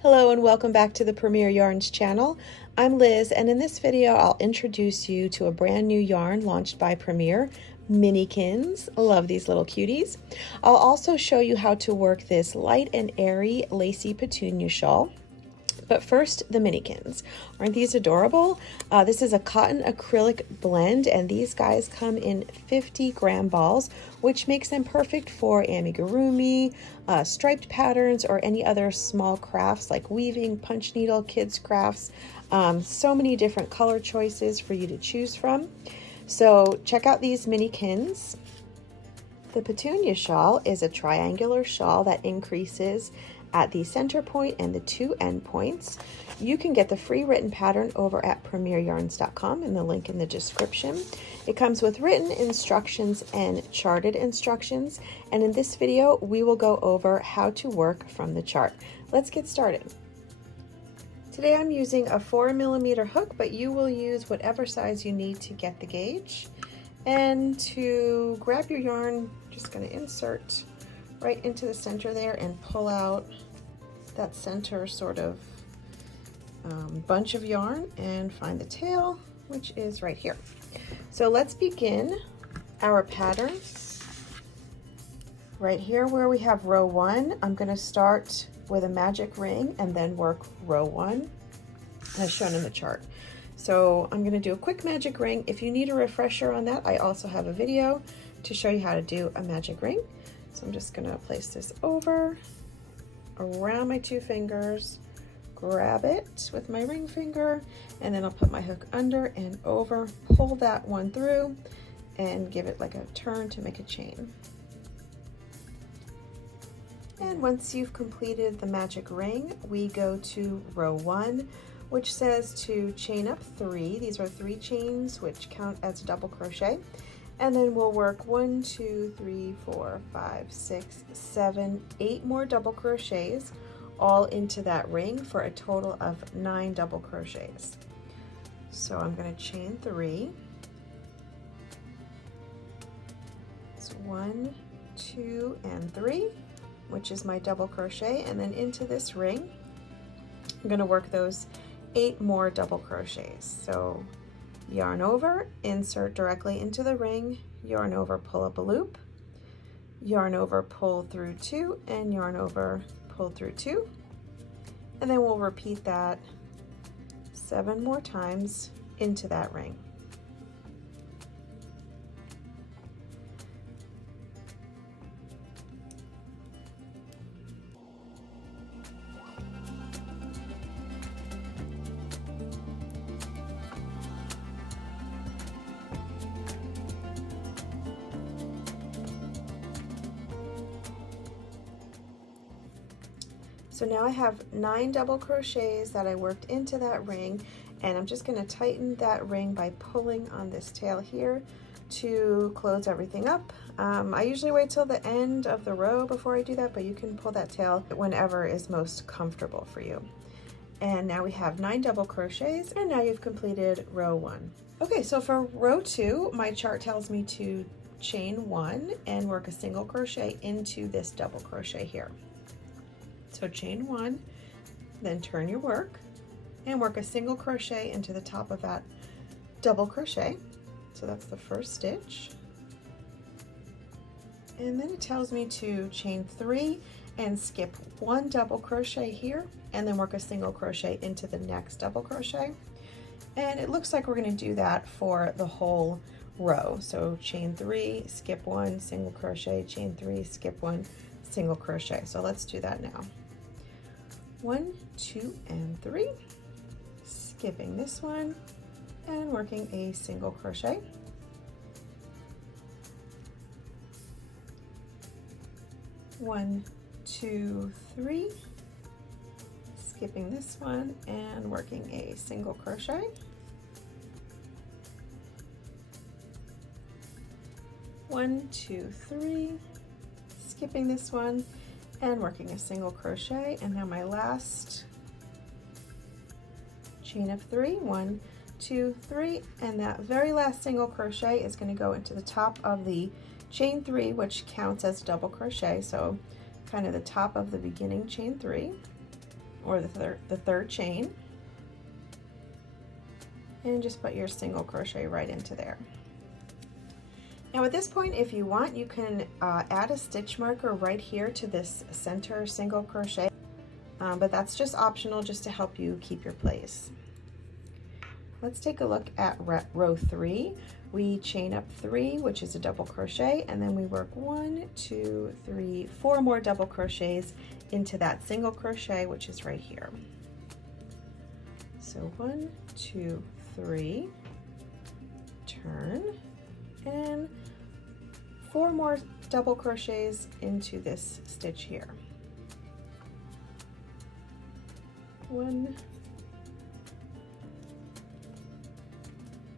Hello and welcome back to the Premier Yarns channel. I'm Liz, and in this video I'll introduce you to a brand new yarn launched by Premier, Minikins. I love these little cuties. I'll also show you how to work this light and airy lacy petunia shawl. But first, the Minikins. Aren't these adorable? This is a cotton acrylic blend, and these guys come in 50-gram balls, which makes them perfect for amigurumi, striped patterns, or any other small crafts like weaving, punch needle, kids crafts. So many different color choices for you to choose from. So check out these Minikins. The Petunia Shawl is a triangular shawl that increases at the center point and the two end points. You can get the free written pattern over at premieryarns.com in the link in the description. It comes with written instructions and charted instructions, and in this video we will go over how to work from the chart. Let's get started. Today I'm using a 4mm hook, but you will use whatever size you need to get the gauge. And to grab your yarn, just going to insert right into the center there and pull out that center sort of bunch of yarn and find the tail, which is right here. So let's begin our pattern. Right here where we have row 1, I'm going to start with a magic ring and then work row 1 as shown in the chart. So I'm going to do a quick magic ring. If you need a refresher on that, I also have a video to show you how to do a magic ring. So I'm just going to place this over, around my two fingers, grab it with my ring finger, and then I'll put my hook under and over, pull that one through, and give it like a turn to make a chain. And once you've completed the magic ring, we go to row 1, which says to chain up 3. These are 3 chains, which count as double crochet. And then we'll work 1, 2, 3, 4, 5, 6, 7, 8 more double crochets all into that ring for a total of 9 double crochets. So I'm going to chain 3. It's 1, 2, and 3, which is my double crochet, and then into this ring I'm going to work those 8 more double crochets. So yarn over, insert directly into the ring, yarn over, pull up a loop, yarn over, pull through 2, and yarn over, pull through 2, and then we'll repeat that 7 more times into that ring. So now I have 9 double crochets that I worked into that ring, and I'm just going to tighten that ring by pulling on this tail here to close everything up. I usually wait till the end of the row before I do that, but you can pull that tail whenever is most comfortable for you. And now we have 9 double crochets, and now you've completed row 1. Okay, so for row 2, my chart tells me to chain 1 and work a single crochet into this double crochet here. So chain 1, then turn your work and work a single crochet into the top of that double crochet. So that's the first stitch. And then it tells me to chain 3 and skip 1 double crochet here and then work a single crochet into the next double crochet. And it looks like we're going to do that for the whole row. So chain 3, skip 1, single crochet, chain 3, skip 1, single crochet. So let's do that now. 1, 2, and 3, skipping this one and working a single crochet. 1, 2, 3, skipping this one and working a single crochet. 1, 2, 3, skipping this one and working a single crochet. And now my last chain of 3, 1, 2, 3, and that very last single crochet is going to go into the top of the chain 3, which counts as double crochet, so kind of the top of the beginning chain 3. or the third chain, and just put your single crochet right into there. Now at this point, if you want, you can add a stitch marker right here to this center single crochet, but that's just optional, just to help you keep your place. Let's take a look at row 3. We chain up 3, which is a double crochet, and then we work 1, 2, 3, 4 more double crochets into that single crochet, which is right here. So 1, 2, 3, turn, and 4 more double crochets into this stitch here. 1,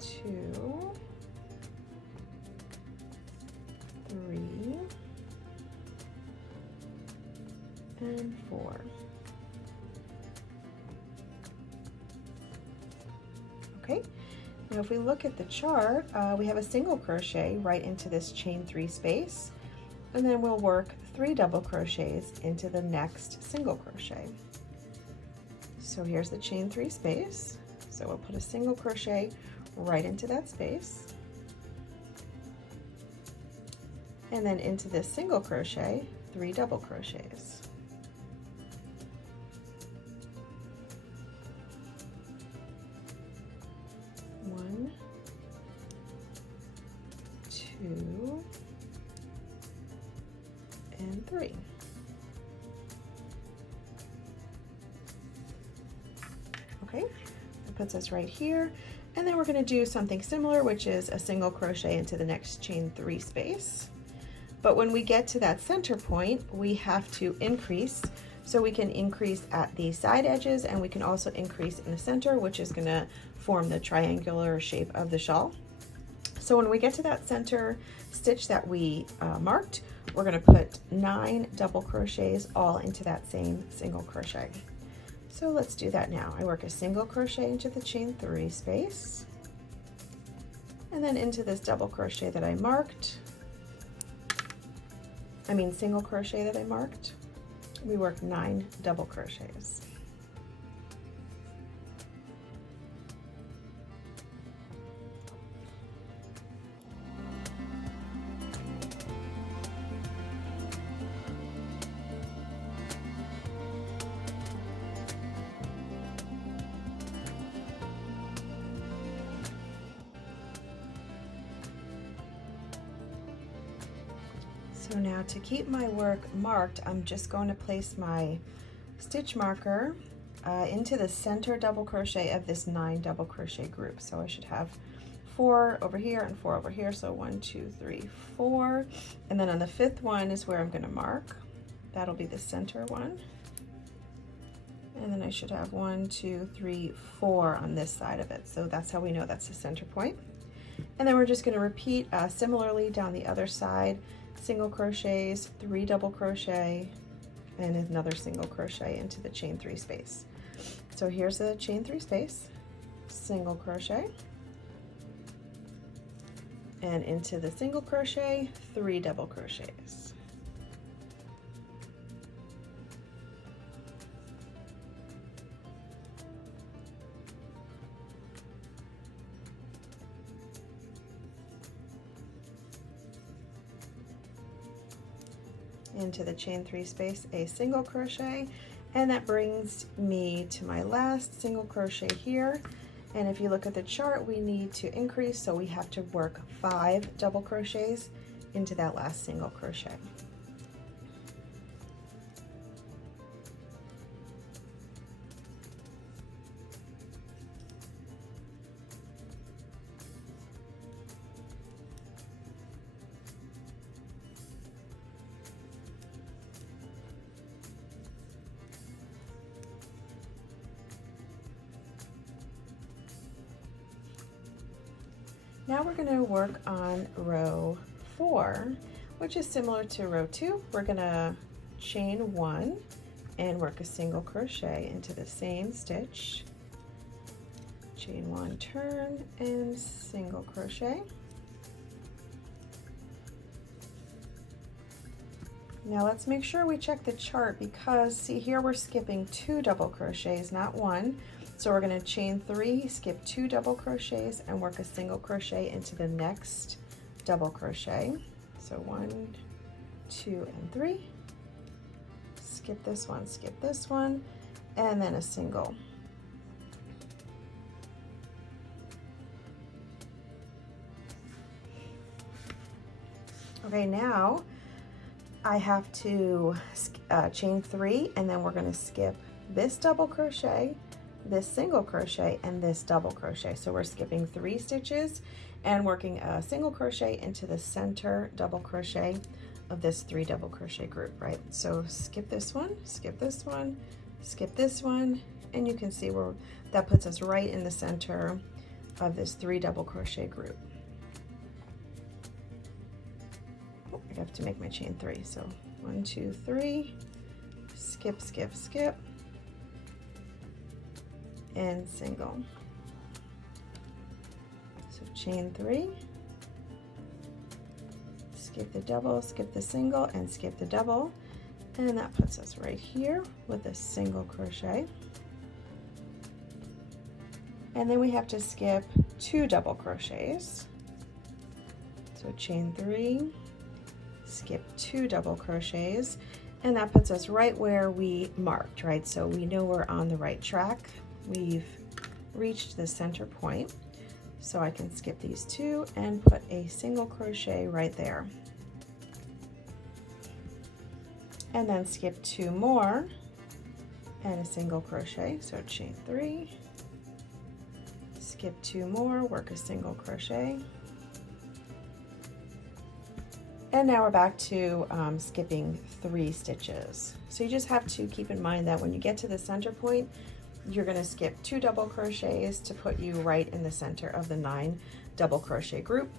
2, 3, and 4. Okay, now if we look at the chart, we have a single crochet right into this chain 3 space, and then we'll work 3 double crochets into the next single crochet. So here's the chain 3 space, so we'll put a single crochet right into that space, and then into this single crochet 3 double crochets. One, 2, and 3. Okay, that puts us right here. And then we're going to do something similar, which is a single crochet into the next chain 3 space. But when we get to that center point, we have to increase. So we can increase at the side edges, and we can also increase in the center, which is going to form the triangular shape of the shawl. So when we get to that center stitch that we marked, we're going to put 9 double crochets all into that same single crochet. So let's do that now. I work a single crochet into the chain 3 space, and then into this double crochet that I marked, single crochet that I marked, we work 9 double crochets. So now to keep my work marked, I'm just going to place my stitch marker into the center double crochet of this 9 double crochet group. So I should have 4 over here and 4 over here. So 1, 2, 3, 4. And then on the 5th one is where I'm going to mark. That'll be the center one. And then I should have 1, 2, 3, 4 on this side of it. So that's how we know that's the center point. And then we're just going to repeat similarly down the other side. Single crochets, 3 double crochet, and another single crochet into the chain 3 space. So here's the chain 3 space, single crochet, and into the single crochet, 3 double crochets. Into the chain 3 space, a single crochet, and that brings me to my last single crochet here. And if you look at the chart, we need to increase, so we have to work 5 double crochets into that last single crochet. Now we're going to work on row 4, which is similar to row 2. We're going to chain 1 and work a single crochet into the same stitch. Chain 1, turn, and single crochet. Now let's make sure we check the chart, because see here we're skipping 2 double crochets, not 1. So we're going to chain 3, skip 2 double crochets, and work a single crochet into the next double crochet. So 1, 2, and 3. Skip this one, and then a single. Okay, now I have to chain 3, and then we're going to skip this double crochet, this single crochet, and this double crochet. So we're skipping 3 stitches and working a single crochet into the center double crochet of this 3 double crochet group, right? So skip this one, skip this one, skip this one, and you can see where that puts us right in the center of this 3 double crochet group. Oh, I have to make my chain 3. So 1, 2, 3, skip, skip, skip, and single. So chain 3, skip the double, skip the single, and skip the double, and that puts us right here with a single crochet. And then we have to skip 2 double crochets. So chain 3, skip 2 double crochets, and that puts us right where we marked, right? So we know we're on the right track. We've reached the center point. So I can skip these 2 and put a single crochet right there. And then skip 2 more and a single crochet. So chain 3, skip 2 more, work a single crochet. And now we're back to skipping 3 stitches. So you just have to keep in mind that when you get to the center point, you're going to skip 2 double crochets to put you right in the center of the 9 double crochet group.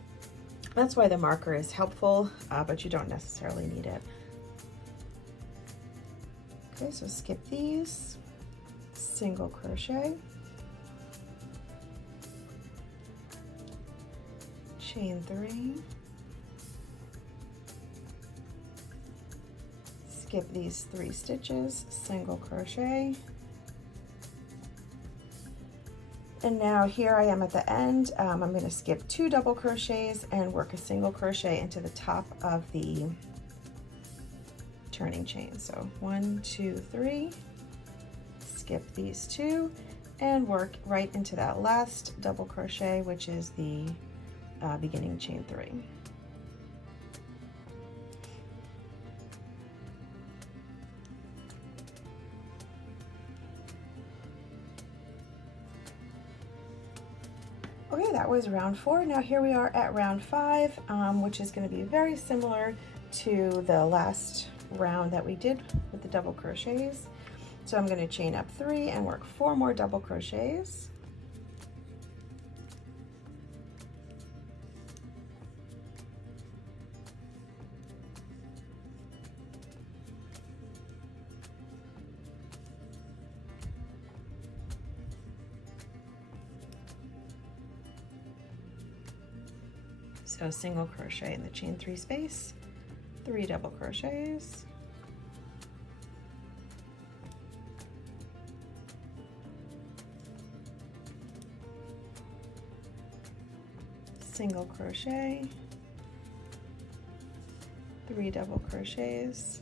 That's why the marker is helpful, but you don't necessarily need it. Okay, so skip these, single crochet, chain 3, skip these 3 stitches, single crochet. And now here I am at the end. I'm going to skip 2 double crochets and work a single crochet into the top of the turning chain. So 1, 2, 3, skip these 2 and work right into that last double crochet, which is the beginning chain 3. Okay, that was round 4. Now here we are at round 5, which is going to be very similar to the last round that we did with the double crochets. So I'm going to chain up 3 and work 4 more double crochets. So single crochet in the chain 3 space, 3 double crochets, single crochet, 3 double crochets,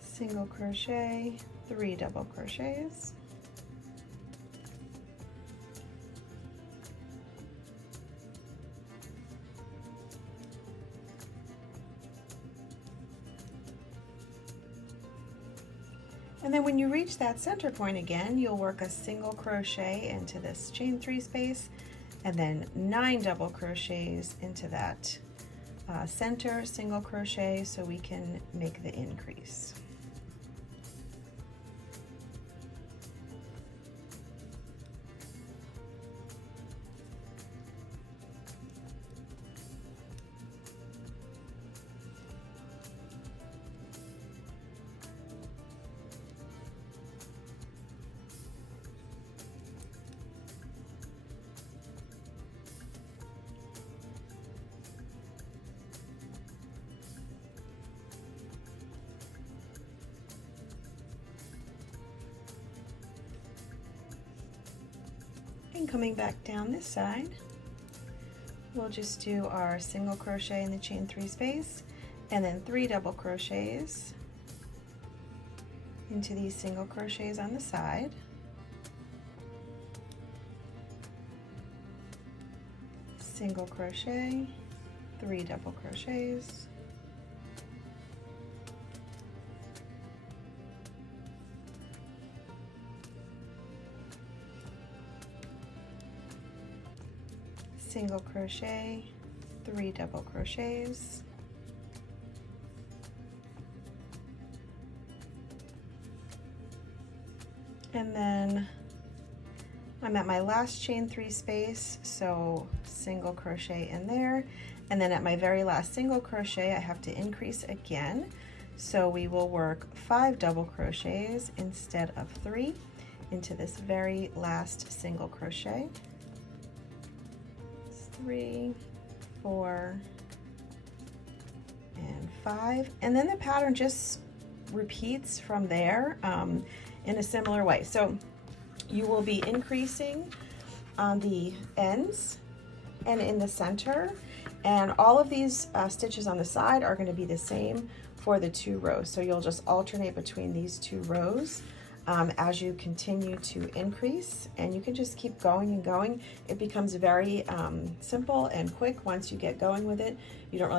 single crochet, 3 double crochets, and then when you reach that center point again, you'll work a single crochet into this chain 3 space, and then 9 double crochets into that center single crochet so we can make the increase. And coming back down this side, we'll just do our single crochet in the chain 3 space and then 3 double crochets into these single crochets on the side. Single crochet, 3 double crochets, single crochet, 3 double crochets, and then I'm at my last chain 3 space, so single crochet in there, and then at my very last single crochet I have to increase again, so we will work 5 double crochets instead of 3 into this very last single crochet. 3, 4, and 5, and then the pattern just repeats from there in a similar way. So you will be increasing on the ends and in the center, and all of these stitches on the side are going to be the same for the 2 rows. So you'll just alternate between these 2 rows as you continue to increase, and you can just keep going and going. It becomes very simple and quick once you get going with it. You don't really